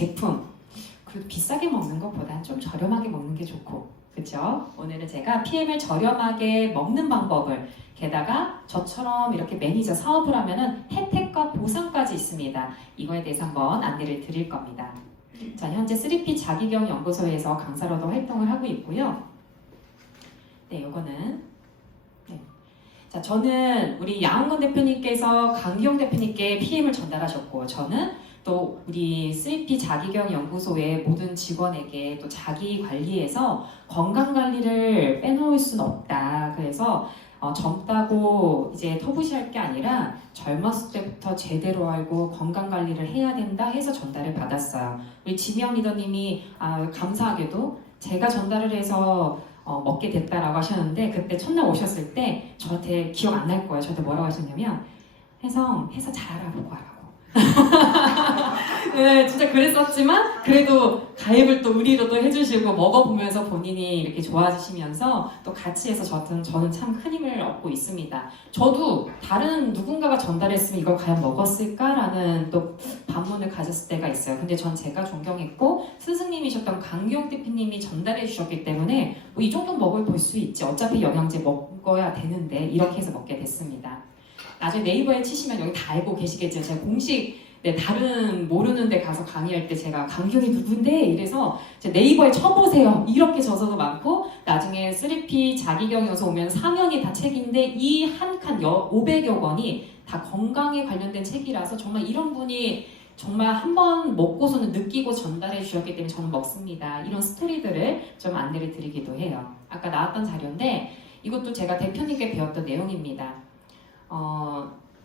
제품, 그래도 비싸게 먹는 것보단 좀 저렴하게 먹는 게 좋고, 그렇죠? 오늘은 제가 PM을 저렴하게 먹는 방법을, 게다가 저처럼 이렇게 매니저 사업을 하면은 혜택과 보상까지 있습니다. 이거에 대해서 한번 안내를 드릴 겁니다. 자, 현재 3P 자기경 연구소에서 강사로도 활동을 하고 있고요. 네, 요거는 자, 저는 우리 양은건 대표님께서 강기용 대표님께 PM을 전달하셨고, 저는 또 우리 3P 자기경 연구소의 모든 직원에게 또 자기 관리에서 건강 관리를 빼놓을 수는 없다. 그래서 젊다고 이제 터부시할 게 아니라 젊었을 때부터 제대로 알고 건강 관리를 해야 된다 해서 전달을 받았어요. 우리 지명 리더님이 감사하게도 제가 전달을 해서 먹게 됐다라고 하셨는데, 그때 첫날 오셨을 때 저한테 기억 안 날 거예요. 저한테 뭐라고 하셨냐면, 혜성, 회사 잘 알아보고 하라고. 네, 진짜 그랬었지만 그래도 가입을 또 의리로 또 해주시고 먹어보면서 본인이 이렇게 좋아지시면서 또 같이 해서 저는 참 큰 힘을 얻고 있습니다. 저도 다른 누군가가 전달했으면 이걸 과연 먹었을까라는 또 반문을 가졌을 때가 있어요. 근데 전 제가 존경했고 스승님이셨던 강기용 대표님이 전달해 주셨기 때문에 뭐 이 정도 먹을 볼 수 있지, 어차피 영양제 먹어야 되는데, 이렇게 해서 먹게 됐습니다. 나중에 네이버에 치시면 여기 다 알고 계시겠죠. 제가 공식 다른 모르는 데 가서 강의할 때 제가 강기용이 누군데 이래서 네이버에 쳐보세요 이렇게 저서도 많고, 나중에 3P 자기경에서 오면 사면이 다 책인데 이 한 칸 500여 권이 다 건강에 관련된 책이라서 정말 이런 분이 정말 한번 먹고서는 느끼고 전달해 주셨기 때문에 저는 먹습니다. 이런 스토리들을 좀 안내를 드리기도 해요. 아까 나왔던 자료인데 이것도 제가 대표님께 배웠던 내용입니다.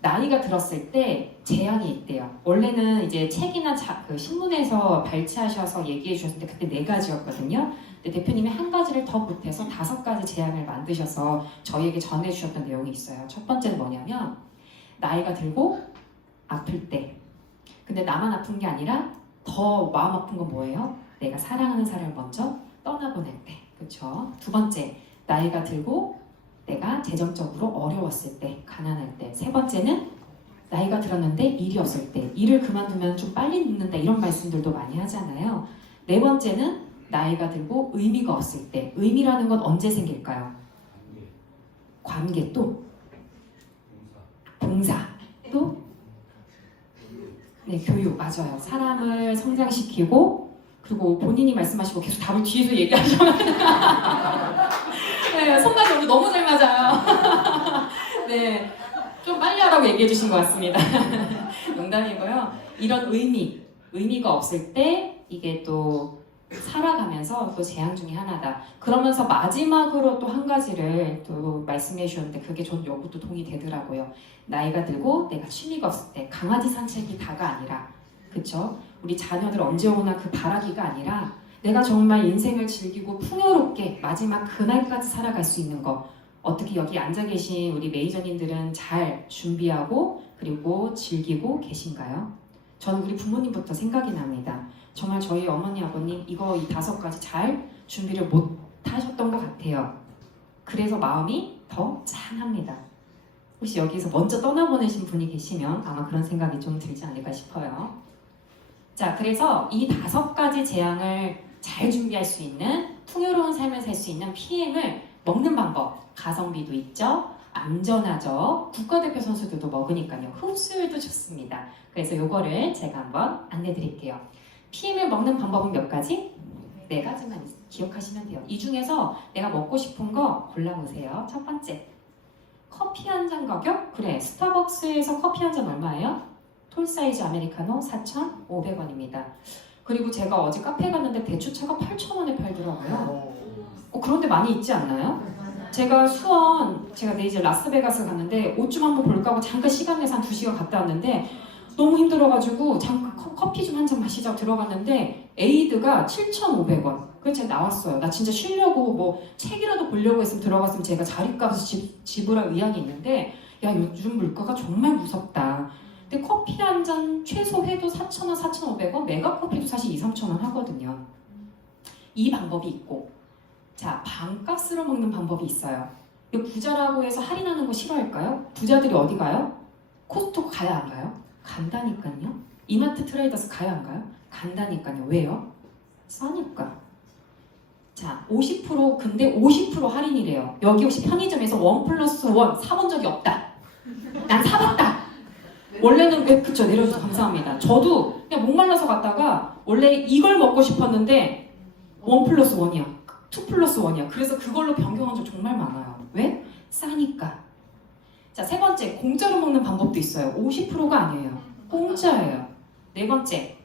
나이가 들었을 때 재앙이 있대요. 원래는 이제 책이나 그 신문에서 발췌하셔서 얘기해 주셨는데 그때 4가지였거든요. 근데 대표님이 한 가지를 더 보태서 5가지 재앙을 만드셔서 저희에게 전해주셨던 내용이 있어요. 첫 번째는 뭐냐면, 나이가 들고 아플 때. 근데 나만 아픈 게 아니라 더 마음 아픈 건 뭐예요? 내가 사랑하는 사람을 먼저 떠나보낼 때. 그렇죠? 두 번째, 나이가 들고 내가 재정적으로 어려웠을 때, 가난할 때. 세 번째는 나이가 들었는데 일이 없을 때, 일을 그만두면 좀 빨리 늙는다, 이런 말씀들도 많이 하잖아요. 네 번째는 나이가 들고 의미가 없을 때. 의미라는 건 언제 생길까요? 관계, 또 봉사, 또 교육, 맞아요. 사람을 성장시키고, 그리고 본인이 말씀하시고 계속 답을 뒤에서 얘기하셔서 네, 손맛이 오늘 너무 잘 맞아요. 네, 좀 빨리 하라고 얘기해 주신 것 같습니다. 농담이고요. 이런 의미가 없을 때 이게 또 살아가면서 또 재앙 중에 하나다. 그러면서 마지막으로 또 한 가지를 또 말씀해 주셨는데, 그게 전 요것도 동의되더라고요. 나이가 들고 내가 취미가 없을 때, 강아지 산책이 다가 아니라, 그쵸? 우리 자녀들 언제 오나 그 바라기가 아니라 내가 정말 인생을 즐기고 풍요롭게 마지막 그날까지 살아갈 수 있는 거, 어떻게 여기 앉아 계신 우리 메이저님들은 잘 준비하고 그리고 즐기고 계신가요? 저는 우리 부모님부터 생각이 납니다. 정말 저희 어머니 아버님 이 5가지 잘 준비를 못 하셨던 것 같아요. 그래서 마음이 더 짠합니다. 혹시 여기서 먼저 떠나보내신 분이 계시면 아마 그런 생각이 좀 들지 않을까 싶어요. 자, 그래서 이 5가지 재앙을 잘 준비할 수 있는, 풍요로운 삶을 살 수 있는 PM을 먹는 방법, 가성비도 있죠, 안전하죠, 국가대표 선수들도 먹으니까요, 흡수율도 좋습니다. 그래서 요거를 제가 한번 안내 드릴게요. PM을 먹는 방법은 몇 가지? 4가지만 기억하시면 돼요. 이 중에서 내가 먹고 싶은 거 골라보세요. 첫 번째, 커피 한 잔 가격? 그래, 스타벅스에서 커피 한 잔 얼마예요? 톨 사이즈 아메리카노 4,500원입니다. 그리고 제가 어제 카페 갔는데 대추차가 8,000원에 팔더라고요. 그런데 많이 있지 않나요? 제가 이제 라스베가스 갔는데 옷 좀 한번 볼까 하고 잠깐 시간 내서 한 2시간 갔다 왔는데 너무 힘들어가지고 잠깐 커피 좀 한 잔 마시자고 들어갔는데 에이드가 7,500원. 그래서 제가 나왔어요. 나 진짜 쉬려고 뭐 책이라도 보려고 했으면 들어갔으면 제가 자립값을 지불할 의향이 있는데, 야, 요즘 물가가 정말 무섭다. 근데 커피 한 잔 최소 해도 4,000원, 4,500원, 메가커피도 사실 2, 3,000원 하거든요. 이 방법이 있고, 자, 반값으로 먹는 방법이 있어요. 이거 부자라고 해서 할인하는 거 싫어할까요? 부자들이 어디 가요? 코스트코 가야 안 가요? 간다니까요. 이마트 트레이더스 가야 안 가요? 간다니까요. 왜요? 싸니까. 자, 50% 근데 50% 할인이래요. 여기 혹시 편의점에서 1+1 사본 적이 없다. 난 사봤다. 원래는 그쵸, 내려줘서 감사합니다. 저도 그냥 목말라서 갔다가 원래 이걸 먹고 싶었는데 1+1이야. 2+1이야. 그래서 그걸로 변경한 적 정말 많아요. 왜? 싸니까. 자, 세 번째, 공짜로 먹는 방법도 있어요. 50%가 아니에요. 공짜예요. 네 번째,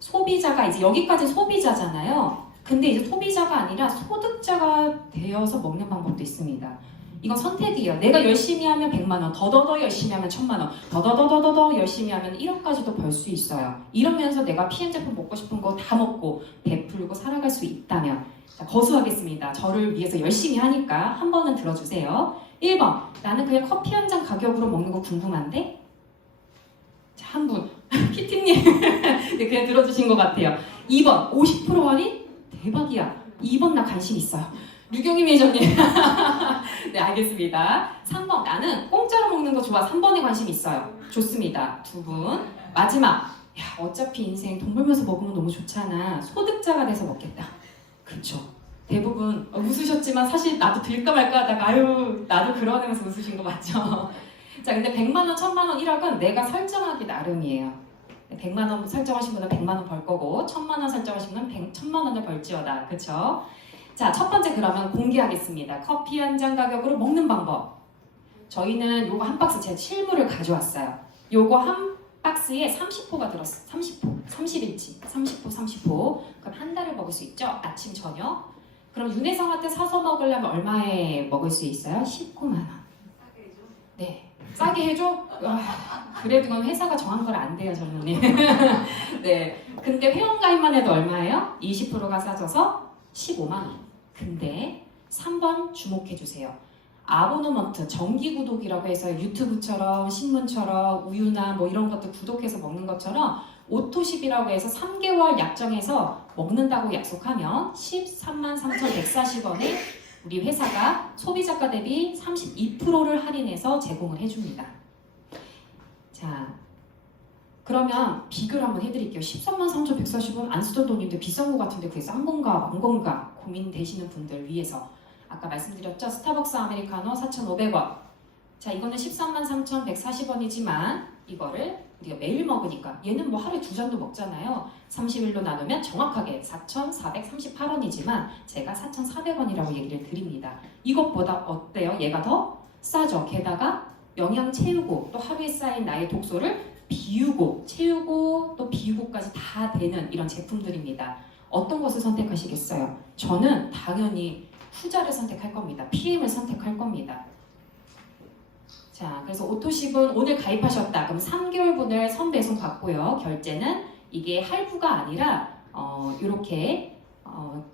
소비자가 이제 여기까지 소비자잖아요. 근데 이제 소비자가 아니라 소득자가 되어서 먹는 방법도 있습니다. 이건 선택이에요. 내가 열심히 하면 100만 원, 더더더 열심히 하면 1000만 원, 더더더더더 열심히 하면 1억까지도 벌 수 있어요. 이러면서 내가 PM 제품 먹고 싶은 거 다 먹고 베풀고 살아갈 수 있다면, 자, 거수하겠습니다. 저를 위해서 열심히 하니까 한 번은 들어주세요. 1번, 나는 그냥 커피 한 잔 가격으로 먹는 거 궁금한데? 자, 한 분, 피티님 네, 그냥 들어주신 것 같아요. 2번, 50% 할인? 대박이야. 2번 나 관심 있어요. 류경희 매니저님. 네, 알겠습니다. 3번, 나는 공짜로 먹는 거 좋아. 3번에 관심 있어요. 좋습니다. 두 분. 마지막, 야, 어차피 인생 돈 벌면서 먹으면 너무 좋잖아. 소득자가 돼서 먹겠다. 그쵸. 대부분 웃으셨지만 사실 나도 들까 말까 하다가 아유 나도 그러면서 웃으신 거 맞죠? 자, 근데 100만 원, 1000만 원, 1억은 내가 설정하기 나름이에요. 100만 원 설정하신 분은 100만 원 벌 거고 1000만 원 설정하신 분은 1000만 원을 벌지어다. 그쵸? 자, 첫 번째 그러면 공개하겠습니다. 커피 한 잔 가격으로 먹는 방법. 저희는 요거 한 박스 제가 실물을 가져왔어요. 요거 한 박스에 30포가 들었어요. 30포, 30일치, 30포. 그럼 한 달을 먹을 수 있죠? 아침, 저녁. 그럼 윤혜성한테 사서 먹으려면 얼마에 먹을 수 있어요? 19만 원. 싸게 해줘? 네. 싸게 해줘? 그래도 그건 회사가 정한 걸 안 돼요, 저는. 네. 근데 회원가입만 해도 얼마예요? 20%가 싸져서 15만 원. 근데 3번 주목해주세요. 아보너먼트, 정기구독이라고 해서 유튜브처럼 신문처럼 우유나 뭐 이런 것도 구독해서 먹는 것처럼 오토십이라고 해서 3개월 약정해서 먹는다고 약속하면 133,140원에 우리 회사가 소비자가 대비 32%를 할인해서 제공을 해줍니다. 자, 그러면 비교를 한번 해드릴게요. 133,140원 안 쓰던 돈인데 비싼 거 같은데 그게 싼 건가 만 건가 고민되시는 분들 위해서 아까 말씀드렸죠? 스타벅스 아메리카노 4,500원. 자, 이거는 133,140원이지만 이거를 우리가 매일 먹으니까 얘는 뭐 하루에 2잔도 먹잖아요. 30일로 나누면 정확하게 4,438원이지만 제가 4,400원이라고 얘기를 드립니다. 이것보다 어때요? 얘가 더 싸죠. 게다가 영양 채우고 또 하루에 쌓인 나의 독소를 비우고 채우고 또 비우고까지 다 되는 이런 제품들입니다. 어떤 것을 선택하시겠어요? 저는 당연히 후자를 선택할 겁니다. PM을 선택할 겁니다. 자, 그래서 오토십은 오늘 가입하셨다. 그럼 3개월분을 선배송 받고요. 결제는 이게 할부가 아니라 이렇게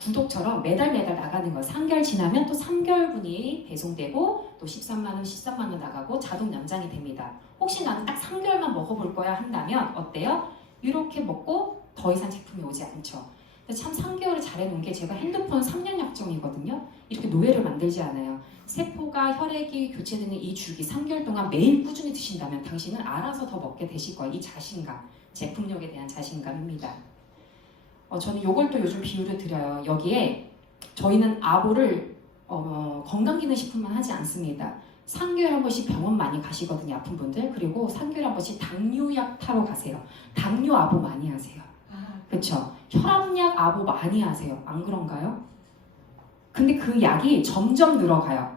구독처럼 매달 나가는 거예요. 3개월 지나면 또 3개월분이 배송되고 또 13만 원, 13만 원 나가고 자동 연장이 됩니다. 혹시 나는 딱 3개월만 먹어볼 거야 한다면 어때요? 이렇게 먹고 더 이상 제품이 오지 않죠. 근데 참 3개월을 잘해놓은 게 제가 핸드폰 3년 약정이거든요. 이렇게 노예를 만들지 않아요. 세포가 혈액이 교체되는 이 주기 3개월 동안 매일 꾸준히 드신다면 당신은 알아서 더 먹게 되실 거예요. 이 자신감, 제품력에 대한 자신감입니다. 저는 이걸 또 요즘 비유를 드려요. 여기에 저희는 아보를 건강기능식품만 하지 않습니다. 3개월에 한 번씩 병원 많이 가시거든요. 아픈 분들. 그리고 3개월에 한 번씩 당뇨약 타러 가세요. 당뇨 아보 많이 하세요. 그렇죠? 혈압약 아보 많이 하세요. 안 그런가요? 근데 그 약이 점점 늘어가요.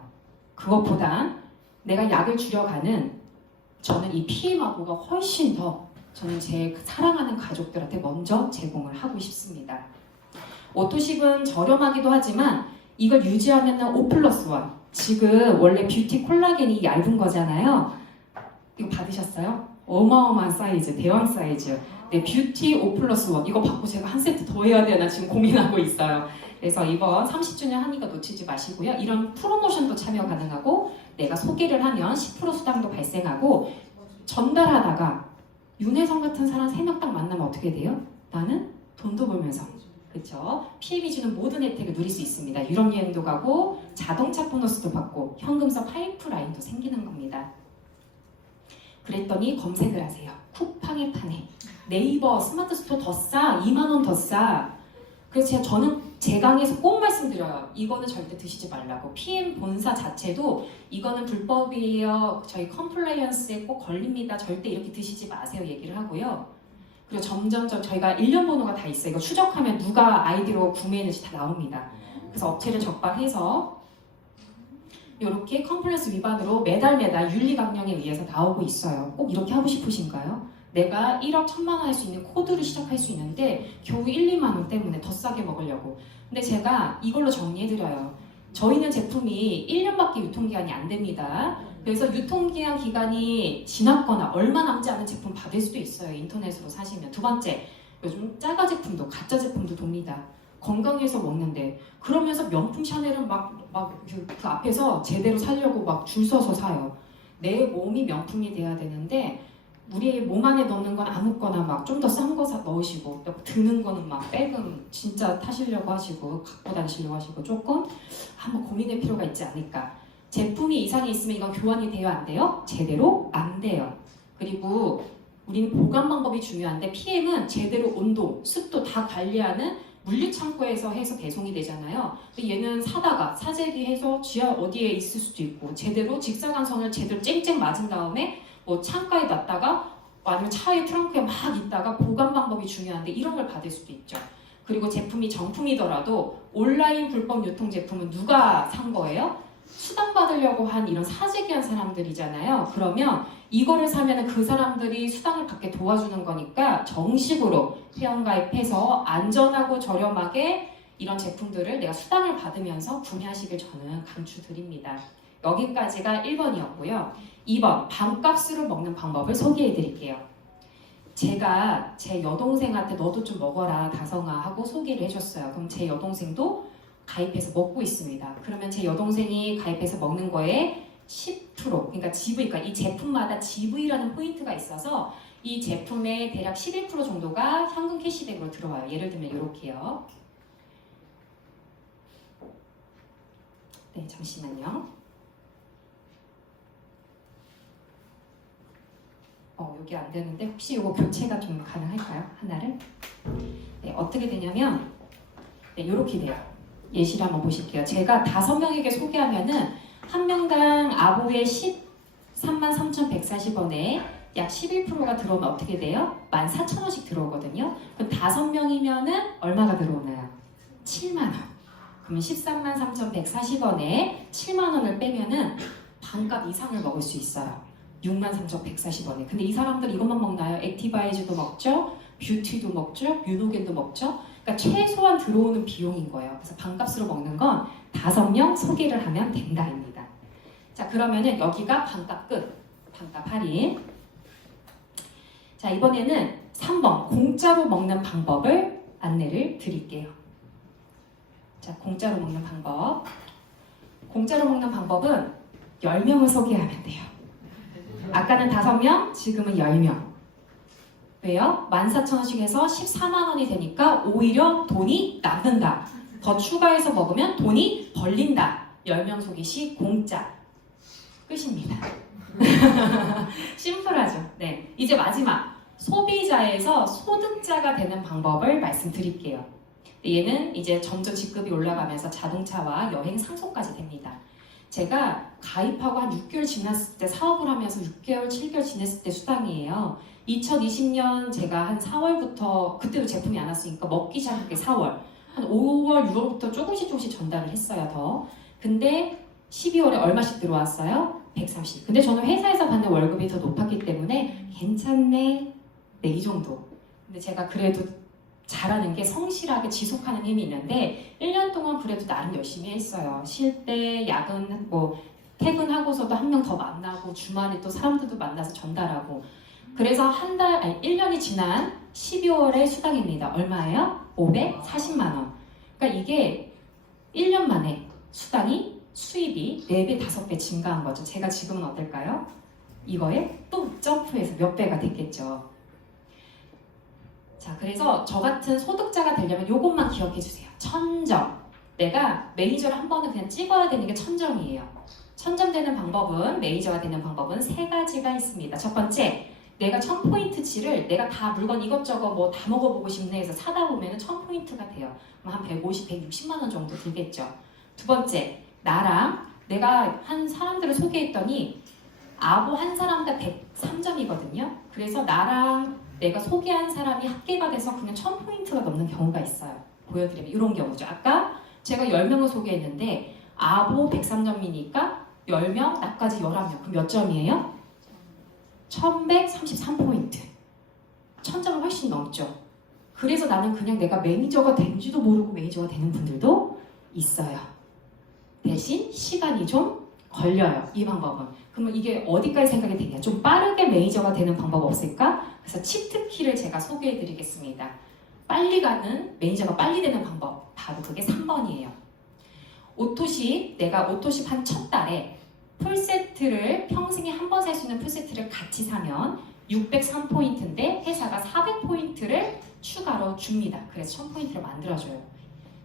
그것보단 내가 약을 줄여가는 저는 이 PM 아보가 훨씬 더 저는 제 사랑하는 가족들한테 먼저 제공을 하고 싶습니다. 오토십은 저렴하기도 하지만 이걸 유지하면 5+1 지금 원래 뷰티 콜라겐이 얇은 거잖아요. 이거 받으셨어요? 어마어마한 사이즈, 대왕 사이즈. 네, 뷰티 5+1 이거 받고 제가 한 세트 더 해야 되나 지금 고민하고 있어요. 그래서 이번 30주년 하니까 놓치지 마시고요. 이런 프로모션도 참여 가능하고 내가 소개를 하면 10% 수당도 발생하고 전달하다가 윤혜성 같은 사람 3명 딱 만나면 어떻게 돼요? 나는 돈도 벌면서 그쵸? PM이 주는 모든 혜택을 누릴 수 있습니다. 유럽 여행도 가고 자동차 보너스도 받고 현금성 파이프라인도 생기는 겁니다. 그랬더니 검색을 하세요. 쿠팡에 파네. 네이버 스마트 스토어 더 싸, 2만 원 더 싸. 그래서 저는 제 강의에서 꼭 말씀드려요. 이거는 절대 드시지 말라고. PM 본사 자체도 이거는 불법이에요. 저희 컴플라이언스에 꼭 걸립니다. 절대 이렇게 드시지 마세요. 얘기를 하고요. 그리고 점점점 저희가 일련 번호가 다 있어요. 이거 추적하면 누가 아이디로 구매했는지 다 나옵니다. 그래서 업체를 적발해서 이렇게 컴플라이언스 위반으로 매달 윤리강령에 의해서 나오고 있어요. 꼭 이렇게 하고 싶으신가요? 내가 1억 1,000만 원 할 수 있는 코드를 시작할 수 있는데 겨우 1, 2만 원 때문에 더 싸게 먹으려고. 근데 제가 이걸로 정리해드려요. 저희는 제품이 1년밖에 유통기한이 안 됩니다. 그래서 유통기한 기간이 지났거나 얼마 남지 않은 제품 받을 수도 있어요. 인터넷으로 사시면. 두 번째, 요즘 짜가 제품도 가짜 제품도 돕니다. 건강해서 먹는데 그러면서 명품 샤넬은 그 앞에서 제대로 사려고 막 줄 서서 사요. 내 몸이 명품이 돼야 되는데 우리 몸 안에 넣는 건 아무거나 막 좀 더 싼 거 넣으시고 드는 거는 막 백은 진짜 타시려고 하시고 갖고 다니시려고 하시고 조금 한번 고민할 필요가 있지 않을까. 제품이 이상이 있으면 이건 교환이 돼요 안 돼요? 제대로 안 돼요. 그리고 우리는 보관 방법이 중요한데 PM은 제대로 온도, 습도 다 관리하는 물류창고에서 해서 배송이 되잖아요. 얘는 사다가 사재기해서 지하 어디에 있을 수도 있고 제대로 직사광선을 제대로 쨍쨍 맞은 다음에 뭐 창가에 놨다가 아니면 차에 트렁크에 막 있다가 보관 방법이 중요한데 이런 걸 받을 수도 있죠. 그리고 제품이 정품이더라도 온라인 불법 유통 제품은 누가 산 거예요? 수당받으려고 한 이런 사재기한 사람들이잖아요. 그러면 이거를 사면 그 사람들이 수당을 받게 도와주는 거니까 정식으로 회원가입해서 안전하고 저렴하게 이런 제품들을 내가 수당을 받으면서 구매하시길 저는 강추드립니다. 여기까지가 1번이었고요. 2번, 반값으로 먹는 방법을 소개해 드릴게요. 제가 제 여동생한테 너도 좀 먹어라 다성아 하고 소개를 해줬어요. 그럼 제 여동생도 가입해서 먹고 있습니다. 그러면 제 여동생이 가입해서 먹는 거에 10% 그러니까 GV, 그러니까 이 제품마다 GV라는 포인트가 있어서 이 제품의 대략 11% 정도가 현금 캐시백으로 들어와요. 예를 들면 이렇게요. 네, 잠시만요. 여기 안 되는데 혹시 이거 교체가 좀 가능할까요? 하나를? 네, 어떻게 되냐면 네, 이렇게 돼요. 예시를 한번 보실게요. 제가 5명에게 소개하면은 한 명당 아보에 133,140원에 약 11%가 들어오면 어떻게 돼요? 14,000원씩 들어오거든요. 그럼 5명이면은 얼마가 들어오나요? 7만원. 그러면 133,140원에 7만원을 빼면은 반값 이상을 먹을 수 있어요. 63,140원에. 근데 이 사람들 이것만 먹나요? 액티바이즈도 먹죠? 뷰티도 먹죠? 뮤노겐도 먹죠? 그러니까 최소한 들어오는 비용인 거예요. 그래서 반값으로 먹는 건 5명 소개를 하면 된다입니다. 자, 그러면은 여기가 반값 끝. 반값 할인. 자, 이번에는 3번 공짜로 먹는 방법을 안내를 드릴게요. 자, 공짜로 먹는 방법. 공짜로 먹는 방법은 10명을 소개하면 돼요. 아까는 5명, 지금은 10명. 왜요? 14,000원씩 해서 14만 원이 되니까 오히려 돈이 남는다. 더 추가해서 먹으면 돈이 벌린다. 10명 소개 시 공짜. 끝입니다. 심플하죠? 네. 이제 마지막. 소비자에서 소득자가 되는 방법을 말씀드릴게요. 얘는 이제 점점 직급이 올라가면서 자동차와 여행 상속까지 됩니다. 제가 가입하고 한 6개월 지났을 때 사업을 하면서 6개월, 7개월 지냈을 때 수당이에요. 2020년 제가 한 4월부터 그때도 제품이 안 왔으니까 먹기 시작한 게 4월. 한 5월, 6월부터 조금씩 전달을 했어요, 더. 근데 12월에 얼마씩 들어왔어요? 130. 근데 저는 회사에서 받는 월급이 더 높았기 때문에 괜찮네. 네, 이 정도. 근데 제가 그래도 잘하는 게 성실하게 지속하는 힘이 있는데 1년 동안 그래도 나름 열심히 했어요. 쉴 때 야근 뭐 퇴근하고서도 한 명 더 만나고 주말에 또 사람들도 만나서 전달하고 그래서 1년이 지난 12월에 수당입니다. 얼마예요? 540만 원. 그러니까 이게 1년 만에 수입이 4배, 5배 증가한 거죠. 제가 지금은 어떨까요? 이거에 또 점프해서 몇 배가 됐겠죠. 자, 그래서 저 같은 소득자가 되려면 이것만 기억해 주세요. 1000점. 내가 매니저를 한 번은 그냥 찍어야 되는 게 1000점이에요. 1000점 되는 방법은, 매니저가 되는 방법은 3가지가 있습니다. 첫 번째, 내가 1000포인트치를 내가 다 물건 이것저것 뭐 다 먹어보고 싶네 해서 사다 보면 1000포인트가 돼요. 그럼 한 150, 160만 원 정도 들겠죠. 두 번째, 나랑 내가 한 사람들을 소개했더니 아보 한 사람당 103점이거든요. 그래서 나랑 내가 소개한 사람이 합계가 돼서 그냥 1000포인트가 넘는 경우가 있어요. 보여드리면 이런 경우죠. 아까 제가 10명을 소개했는데 아보 103점이니까 10명, 나까지 11명. 그럼 몇 점이에요? 1133포인트. 1000점을 훨씬 넘죠. 그래서 나는 그냥 내가 매니저가 된지도 모르고 매니저가 되는 분들도 있어요. 대신 시간이 좀 걸려요. 이 방법은. 그러면 이게 어디까지 생각이 되냐? 좀 빠르게 매니저가 되는 방법 없을까? 그래서 치트키를 제가 소개해드리겠습니다. 빨리 가는, 매니저가 빨리 되는 방법. 바로 그게 3번이에요. 오토십, 내가 오토십 한 첫 달에 풀세트를 평생에 한 번 살 수 있는 풀세트를 같이 사면 603포인트인데 회사가 400포인트를 추가로 줍니다. 그래서 1000포인트를 만들어줘요.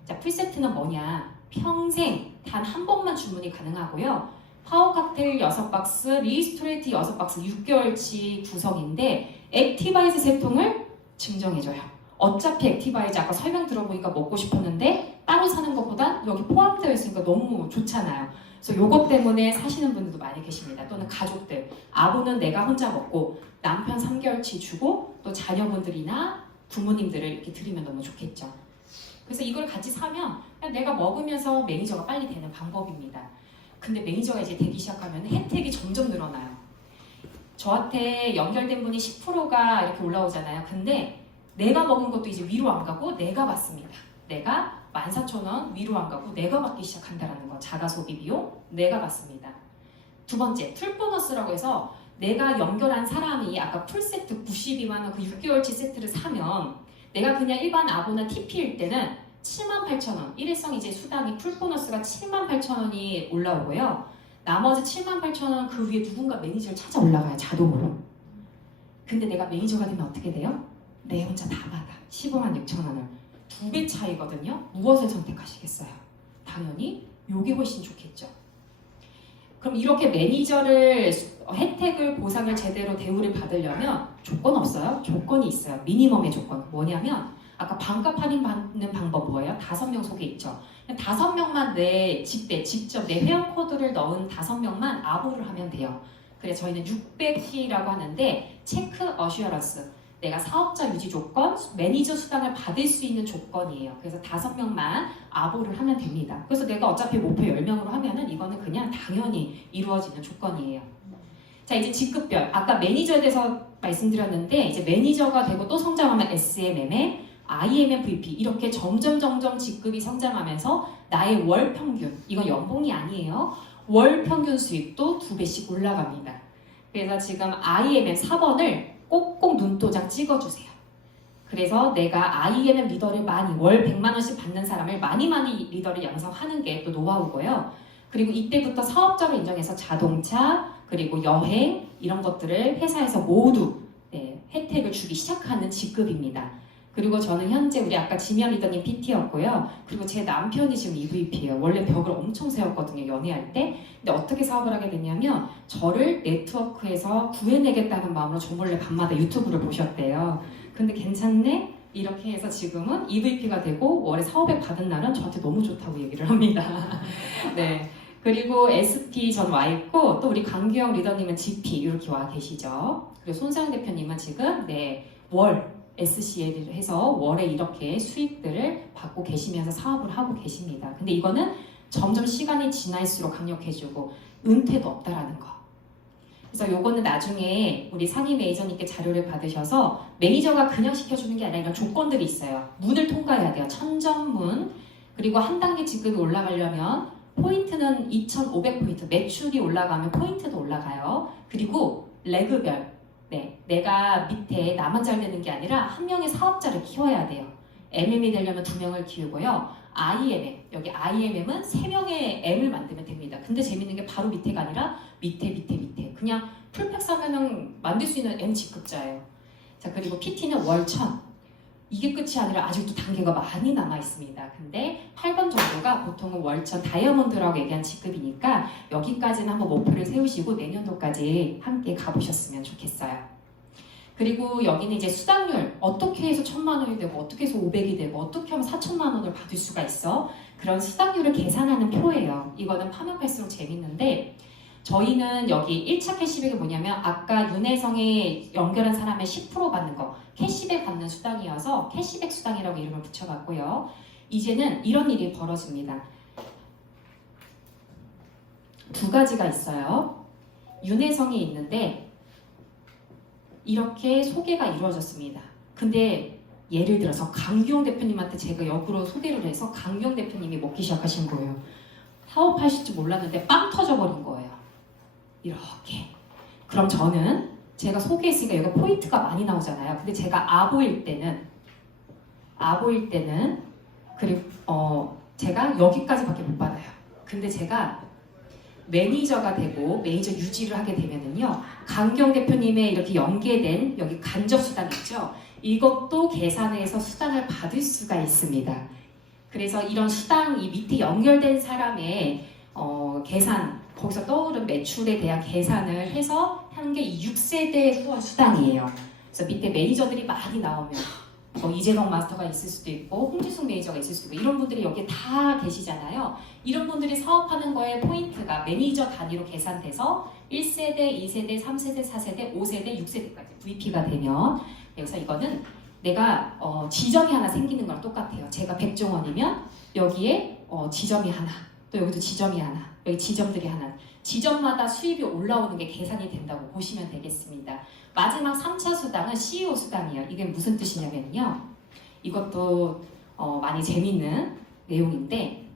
자, 풀세트는 뭐냐? 평생 단 한 번만 주문이 가능하고요. 파워 칵테일 6박스, 리스토레이트 6박스, 6개월치 구성인데 액티바이즈 3통을 증정해줘요. 어차피 액티바이즈 아까 설명 들어보니까 먹고 싶었는데 따로 사는 것보다 여기 포함되어 있으니까 너무 좋잖아요. 그래서 요것 때문에 사시는 분들도 많이 계십니다. 또는 가족들. 아보는 내가 혼자 먹고 남편 3개월치 주고 또 자녀분들이나 부모님들을 이렇게 드리면 너무 좋겠죠. 그래서 이걸 같이 사면 그냥 내가 먹으면서 매니저가 빨리 되는 방법입니다. 근데 매니저가 이제 되기 시작하면 혜택이 점점 늘어나요. 저한테 연결된 분이 10%가 이렇게 올라오잖아요. 근데 내가 먹은 것도 이제 위로 안 가고 내가 받습니다. 내가 14,000원 위로 안 가고 내가 받기 시작한다는 거. 자가 소비 비용 내가 받습니다. 두 번째, 풀보너스라고 해서 내가 연결한 사람이 아까 풀세트 92만 원 그 6개월치 세트를 사면 내가 그냥 일반 아보나 TP일 때는 78,000원 일회성 이제 수당이 풀보너스가 78,000원이 올라오고요. 나머지 78,000원 그 위에 누군가 매니저를 찾아 올라가요. 자동으로. 근데 내가 매니저가 되면 어떻게 돼요? 내 혼자 다 받아. 15만 6천원을. 2배 차이거든요. 무엇을 선택하시겠어요? 당연히 요게 훨씬 좋겠죠. 그럼 이렇게 매니저를 혜택을 보상을 제대로 대우를 받으려면 조건 없어요? 조건이 있어요. 미니멈의 조건. 뭐냐면 아까 반값 할인받는 방법 뭐예요? 5명 소개 있죠. 5명만 내 집에 직접 내 회원 코드를 넣은 5명만 아보를 하면 돼요. 그래서 저희는 600T라고 하는데 체크 어슈어런스. 내가 사업자 유지 조건, 매니저 수당을 받을 수 있는 조건이에요. 그래서 5명만 아보를 하면 됩니다. 그래서 내가 어차피 목표 10명으로 하면은 이거는 그냥 당연히 이루어지는 조건이에요. 자, 이제 직급별. 아까 매니저에 대해서 말씀드렸는데 이제 매니저가 되고 또 성장하면 SMM에 IMM VP 이렇게 점점 직급이 성장하면서 나의 월 평균, 이건 연봉이 아니에요. 월 평균 수익도 2배씩 올라갑니다. 그래서 지금 IMM 4번을 꼭꼭 눈도장 찍어주세요. 그래서 내가 IMM 리더를 많이 월 100만 원씩 받는 사람을 많이 리더를 양성하는 게 또 노하우고요. 그리고 이때부터 사업자로 인정해서 자동차 그리고 여행 이런 것들을 회사에서 모두 혜택을 주기 시작하는 직급입니다. 그리고 저는 현재 우리 아까 지미연 리더님 PT였고요. 그리고 제 남편이 지금 EVP예요. 원래 벽을 엄청 세웠거든요. 연애할 때. 근데 어떻게 사업을 하게 됐냐면 저를 네트워크에서 구해내겠다는 마음으로 저 몰래 밤마다 유튜브를 보셨대요. 근데 괜찮네? 이렇게 해서 지금은 EVP가 되고 월에 4,500 받은 날은 저한테 너무 좋다고 얘기를 합니다. 네. 그리고 SP 전 와 있고 또 우리 강규영 리더님은 GP 이렇게 와 계시죠. 그리고 손사영 대표님은 지금 월 SCL을 해서 월에 이렇게 수익들을 받고 계시면서 사업을 하고 계십니다. 근데 이거는 점점 시간이 지날수록 강력해지고 은퇴도 없다라는 거. 그래서 요거는 나중에 우리 상임 매니저님께 자료를 받으셔서 매니저가 그냥 시켜주는 게 아니라 이런 조건들이 있어요. 문을 통과해야 돼요. 1000점 그리고 한 단계 직급이 올라가려면 포인트는 2,500포인트. 매출이 올라가면 포인트도 올라가요. 그리고 레그별. 내가 밑에 나만 잘 되는 게 아니라 한 명의 사업자를 키워야 돼요. MM이 되려면 2명을 키우고요. IMM, 여기 IMM은 3명의 M을 만들면 됩니다. 근데 재밌는 게 바로 밑에가 아니라 밑에. 그냥 풀팩 사면은 만들 수 있는 M 직급자예요. 자, 그리고 PT는 월 1,000. 이게 끝이 아니라 아직도 단계가 많이 남아 있습니다. 근데 8번 정도가 보통은 월 1,000 다이아몬드라고 얘기한 직급이니까 여기까지는 한번 목표를 세우시고 내년도까지 함께 가보셨으면 좋겠어요. 그리고 여기는 이제 수당률 어떻게 해서 1,000만 원이 되고 어떻게 해서 500이 되고 어떻게 하면 4,000만 원을 받을 수가 있어. 그런 수당률을 계산하는 표예요. 이거는 파면할수록 재밌는데 저희는 여기 1차 캐시백이 뭐냐면 아까 윤혜성에 연결한 사람의 10% 받는 거 캐시백 받는 수당이어서 캐시백 수당이라고 이름을 붙여봤고요. 이제는 이런 일이 벌어집니다. 두 가지가 있어요. 윤혜성이 있는데 이렇게 소개가 이루어졌습니다. 근데 예를 들어서 강규영 대표님한테 제가 역으로 소개를 해서 강규영 대표님이 먹기 시작하신 거예요. 사업하실 줄 몰랐는데 빵 터져버린 거예요. 이렇게. 그럼 저는 제가 소개했으니까 여기 포인트가 많이 나오잖아요. 근데 제가 아보일 때는 그리고 제가 여기까지밖에 못 받아요. 근데 제가 매니저가 되고 매니저 유지를 하게 되면은요, 강경 대표님의 이렇게 연계된 여기 간접 수당 있죠? 이것도 계산해서 수당을 받을 수가 있습니다. 그래서 이런 수당, 이 밑에 연결된 사람의 계산, 거기서 떠오른 매출에 대한 계산을 해서 하는 게 이 6세대 후원 수당이에요. 그래서 밑에 매니저들이 많이 나오면 이재동 마스터가 있을 수도 있고 홍지숙 매니저가 있을 수도 있고 이런 분들이 여기 다 계시잖아요. 이런 분들이 사업하는 거에 포인트가 매니저 단위로 계산돼서 1세대, 2세대, 3세대, 4세대, 5세대, 6세대까지 VP가 되면 그래서 이거는 내가 지점이 하나 생기는 거랑 똑같아요. 제가 백종원이면 여기에 지점이 하나, 또 여기도 지점이 하나, 여기 지점들이 하나, 지점마다 수입이 올라오는 게 계산이 된다고 보시면 되겠습니다. 마지막 3차 수당은 CEO 수당이에요. 이게 무슨 뜻이냐면요. 이것도 많이 재밌는 내용인데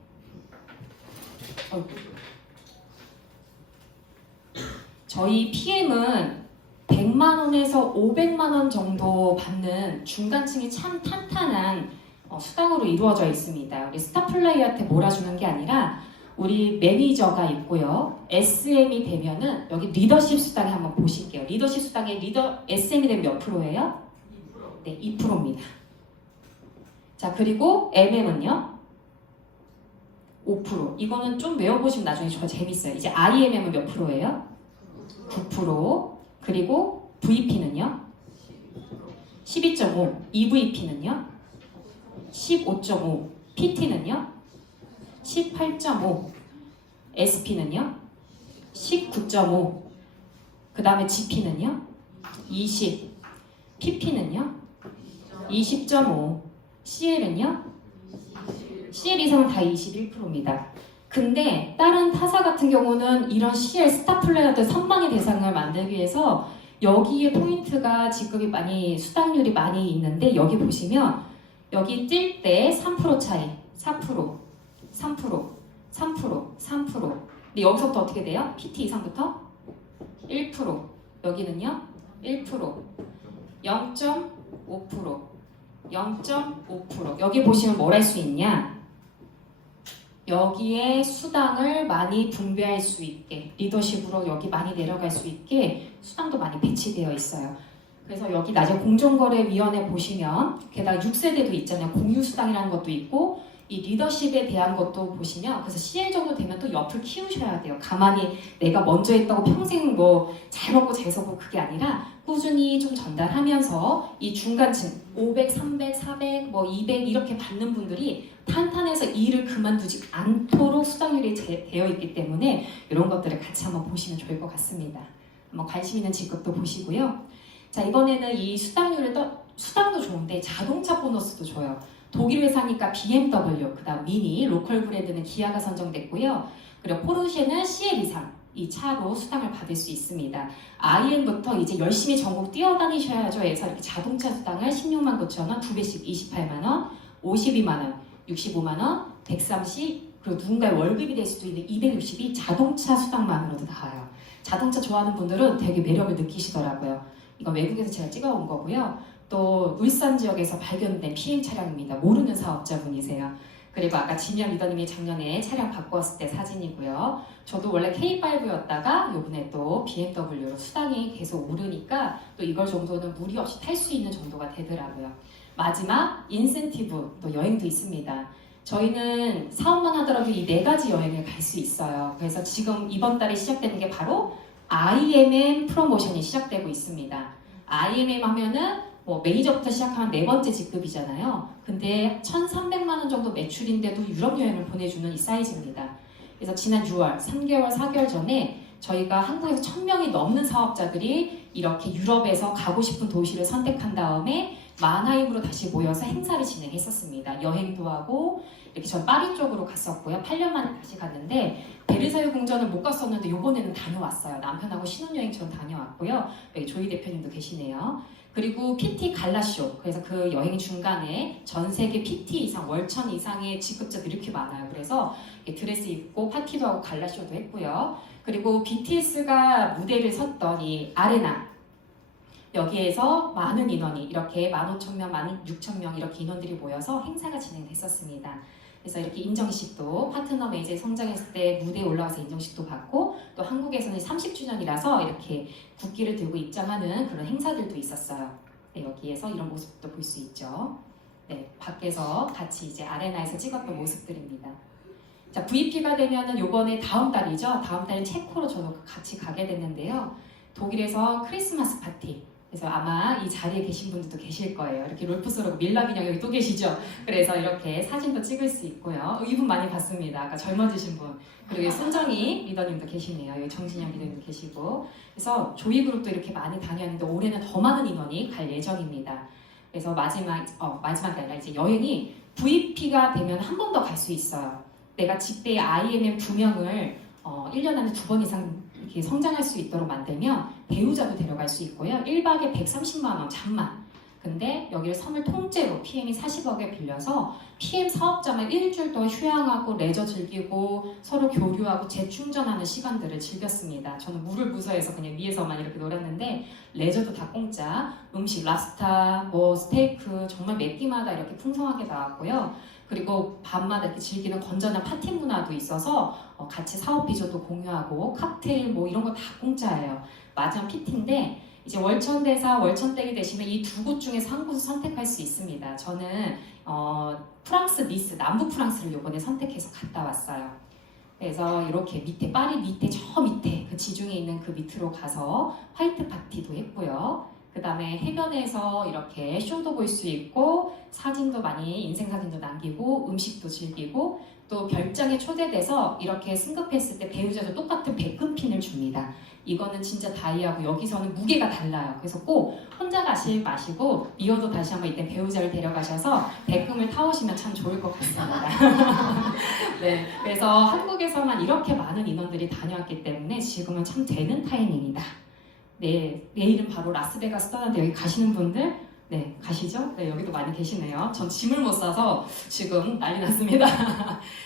저희 PM은 100만 원에서 500만 원 정도 받는 중간층이 참 탄탄한 수당으로 이루어져 있습니다. 우리 스타플레이한테 몰아주는 게 아니라 우리 매니저가 있고요. SM이 되면은 여기 리더십 수당에 한번 보실게요. 리더십 수당에 SM이 되면 몇 프로예요? 2%. 네, 2%입니다. 자, 그리고 MM은요? 5%. 이거는 좀 외워보시면 나중에 더 재밌어요. 이제 IMM은 몇 프로예요? 9%. 그리고 VP는요? 12.5. EVP는요? 15.5. PT는요? 18.5, SP는요? 19.5, 그 다음에 GP는요? 20, PP는요? 20.5, CL은요? CL 이상은 다 21%입니다. 근데 다른 타사 같은 경우는 이런 CL 스타플레이어들 선망의 대상을 만들기 위해서 여기에 포인트가 지급이 많이 수당률이 많이 있는데 여기 보시면 여기 뛸 때 3% 차이, 4%, 3%, 3%, 3%. 근데 여기서부터 어떻게 돼요? PT 이상부터 1%. 여기는요? 1%, 0.5%, 0.5%. 여기 보시면 뭘 할 수 있냐? 여기에 수당을 많이 분배할 수 있게 리더십으로 여기 많이 내려갈 수 있게 수당도 많이 배치되어 있어요. 그래서 여기 나중에 공정거래위원회 보시면 게다가 6세대도 있잖아요. 공유수당이라는 것도 있고 이 리더십에 대한 것도 보시면 그래서 CL 정도 되면 또 옆을 키우셔야 돼요. 가만히 내가 먼저 했다고 평생 잘 먹고 잘 살고 그게 아니라 꾸준히 좀 전달하면서 이 중간층 500, 300, 400, 200 이렇게 받는 분들이 탄탄해서 일을 그만두지 않도록 수당률이 되어 있기 때문에 이런 것들을 같이 한번 보시면 좋을 것 같습니다. 한번 관심 있는 직업도 보시고요. 자, 이번에는 이 수당도 좋은데 자동차 보너스도 줘요. 독일 회사니까 BMW, 그 다음 미니, 로컬 브랜드는 기아가 선정됐고요. 그리고 포르쉐는 CL 이상 이 차로 수당을 받을 수 있습니다. IM부터 이제 열심히 전국 뛰어다니셔야죠 해서 이렇게 자동차 수당을 16만 9천 원, 2배씩 28만 원, 52만 원, 65만 원, 130, 그리고 누군가의 월급이 될 수도 있는 260이 자동차 수당만으로도 나와요. 자동차 좋아하는 분들은 되게 매력을 느끼시더라고요. 이건 외국에서 제가 찍어온 거고요. 또 울산 지역에서 발견된 PM 차량입니다. 모르는 사업자분이세요. 그리고 아까 진현 리더님이 작년에 차량 바꿨을 때 사진이고요. 저도 원래 K5였다가 요번에 또 BMW로 수당이 계속 오르니까 또 이걸 정도는 무리 없이 탈 수 있는 정도가 되더라고요. 마지막 인센티브 또 여행도 있습니다. 저희는 사업만 하더라도 이 4가지 여행을 갈 수 있어요. 그래서 지금 이번 달에 시작되는 게 바로 IMM 프로모션이 시작되고 있습니다. IMM 하면은 뭐 매니저부터 시작하면 네 번째 직급이잖아요. 근데 1,300만 원 정도 매출인데도 유럽 여행을 보내주는 이 사이즈입니다. 그래서 지난 6월, 3개월, 4개월 전에 저희가 한국에서 1,000명이 넘는 사업자들이 이렇게 유럽에서 가고 싶은 도시를 선택한 다음에 마하임으로 다시 모여서 행사를 진행했었습니다. 여행도 하고 이렇게 전 파리 쪽으로 갔었고요. 8년 만에 다시 갔는데 베르사유 궁전을 못 갔었는데 이번에는 다녀왔어요. 남편하고 신혼여행처럼 다녀왔고요. 여기 조이 대표님도 계시네요. 그리고 PT 갈라쇼. 그래서 그 여행 중간에 전 세계 PT 이상, 월천 이상의 직급자들이 이렇게 많아요. 그래서 드레스 입고 파티도 하고 갈라쇼도 했고요. 그리고 BTS가 무대를 섰던 이 아레나. 여기에서 많은 인원이 이렇게 15,000명, 16,000명 이렇게 인원들이 모여서 행사가 진행됐었습니다. 그래서 이렇게 인정식도 파트너 매니저에 성장했을 때 무대에 올라가서 인정식도 받고 또 한국에서는 30주년이라서 이렇게 국기를 들고 입장하는 그런 행사들도 있었어요. 네, 여기에서 이런 모습도 볼 수 있죠. 네, 밖에서 같이 이제 아레나에서 찍었던 모습들입니다. 자, VP가 되면은 요번에 다음 달이죠. 다음 달엔 체코로 저도 같이 가게 됐는데요. 독일에서 크리스마스 파티. 그래서 아마 이 자리에 계신 분들도 계실 거예요. 이렇게 롤프스로 밀랍 인형 여기 또 계시죠? 그래서 이렇게 사진도 찍을 수 있고요. 이분 많이 봤습니다. 아까 젊어지신 분. 그리고 손정희 리더님도 계시네요. 여기 정진영 리더님도 계시고. 그래서 조이 그룹도 이렇게 많이 다녔는데 올해는 더 많은 인원이 갈 예정입니다. 그래서 마지막이 아니라 이제 여행이 VP가 되면 한 번 더 갈 수 있어요. 내가 직대의 IMM 2명을 1년 안에 2번 이상 이렇게 성장할 수 있도록 만들면 배우자도 데려갈 수 있고요. 1박에 130만 원 잠만. 근데 여기를 섬을 통째로 PM이 40억에 빌려서 PM 사업자만 일주일 동안 휴양하고 레저 즐기고 서로 교류하고 재충전하는 시간들을 즐겼습니다. 저는 물을 무서워해서 그냥 위에서만 이렇게 놀았는데 레저도 다 공짜. 음식, 랍스타, 뭐 스테이크 정말 몇 끼마다 이렇게 풍성하게 나왔고요. 그리고 밤마다 이렇게 즐기는 건전한 파티 문화도 있어서 같이 사업 비전도 공유하고 칵테일 뭐 이런 거 다 공짜예요. 마지막 PT인데 이제 월천대사, 월천댁이 되시면 이 두 곳 중에서 한 곳을 선택할 수 있습니다. 저는 프랑스 니스, 남부 프랑스를 이번에 선택해서 갔다 왔어요. 그래서 이렇게 밑에 파리 밑에 저 밑에 그 지중해 있는 그 밑으로 가서 화이트 파티도 했고요. 그 다음에 해변에서 이렇게 쇼도 볼 수 있고 사진도 많이 인생사진도 남기고 음식도 즐기고 또 별장에 초대돼서 이렇게 승급했을 때 배우자도 똑같은 백금핀을 줍니다. 이거는 진짜 다이아고 여기서는 무게가 달라요. 그래서 꼭 혼자 가지 마시고 이어도 다시 한번 이때 배우자를 데려가셔서 백금을 타오시면 참 좋을 것 같습니다. 네, 그래서 한국에서만 이렇게 많은 인원들이 다녀왔기 때문에 지금은 참 되는 타이밍이다. 네, 내일은 바로 라스베가스 떠나는데 여기 가시는 분들 네, 가시죠? 네, 여기도 많이 계시네요. 전 짐을 못 싸서 지금 난리 났습니다.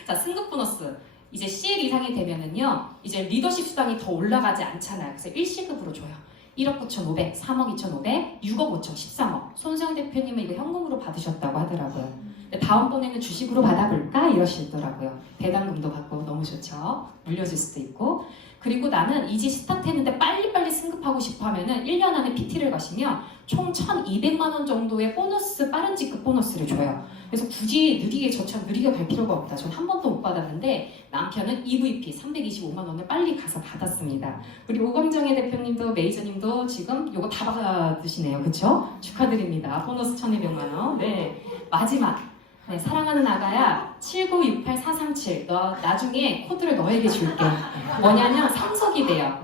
자, 승급 보너스. 이제 CL 이상이 되면은요, 이제 리더십 수당이 더 올라가지 않잖아요. 그래서 1시급으로 줘요. 1억 9,500, 3억 2,500, 6억 5천, 13억. 손수영 대표님은 이거 현금으로 받으셨다고 하더라고요. 다음번에는 주식으로 받아볼까? 이러시더라고요. 배당금도 받고 너무 좋죠. 물려줄 수도 있고. 그리고 나는 이제 스타트 했는데 빨리빨리 승급하고 싶어 하면은 1년 안에 PT를 가시면 총 1,200만 원 정도의 보너스, 빠른 직급 보너스를 줘요. 그래서 굳이 느리게 저처럼 느리게 갈 필요가 없다. 전 한 번도 못 받았는데 남편은 EVP 325만 원을 빨리 가서 받았습니다. 우리 오광정혜 대표님도 매니저님도 지금 이거 다 받으시네요. 그쵸? 축하드립니다. 보너스 1,200만 원. 네, 마지막. 네, 사랑하는 아가야 7968437 너 나중에 코드를 너에게 줄게. 뭐냐면 상속이 돼요.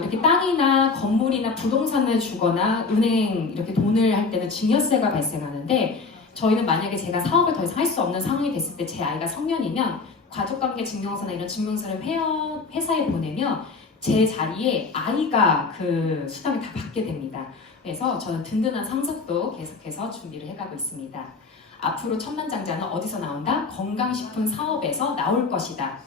이렇게 땅이나 건물이나 부동산을 주거나 은행 이렇게 돈을 할 때는 증여세가 발생하는데 저희는 만약에 제가 사업을 더 이상 할 수 없는 상황이 됐을 때 제 아이가 성년이면 가족관계 증명서나 이런 증명서를 회사에 보내면 제 자리에 아이가 그 수당을 다 받게 됩니다. 그래서 저는 든든한 상속도 계속해서 준비를 해가고 있습니다. 앞으로 천만장자는 어디서 나온다? 건강식품 사업에서 나올 것이다.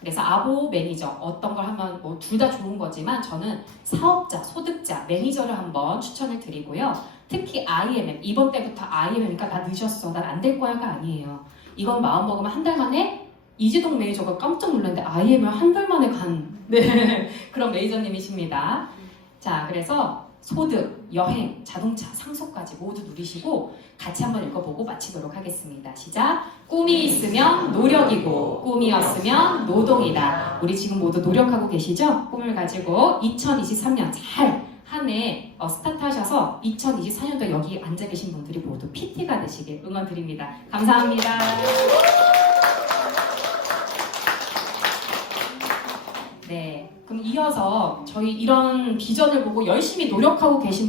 그래서 아보 매니저 어떤 걸 하면 뭐 둘 다 좋은 거지만 저는 사업자, 소득자, 매니저를 한번 추천을 드리고요. 특히 IMM, 이번 때부터 IMM이니까 나 늦었어, 난 안 될 거야가 아니에요. 이건 마음 먹으면 한 달 만에 이재동 매니저가 깜짝 놀랐는데 IMM을 한 달 만에 간 네, 그런 매니저님이십니다. 자, 그래서 소득, 여행, 자동차, 상속까지 모두 누리시고 같이 한번 읽어보고 마치도록 하겠습니다. 시작! 꿈이 있으면 노력이고 꿈이 없으면 노동이다. 우리 지금 모두 노력하고 계시죠? 꿈을 가지고 2023년 잘 한 해 스타트하셔서 2024년도 여기 앉아 계신 분들이 모두 PT가 되시길 응원드립니다. 감사합니다. 네, 그럼 이어서 저희 이런 비전을 보고 열심히 노력하고 계신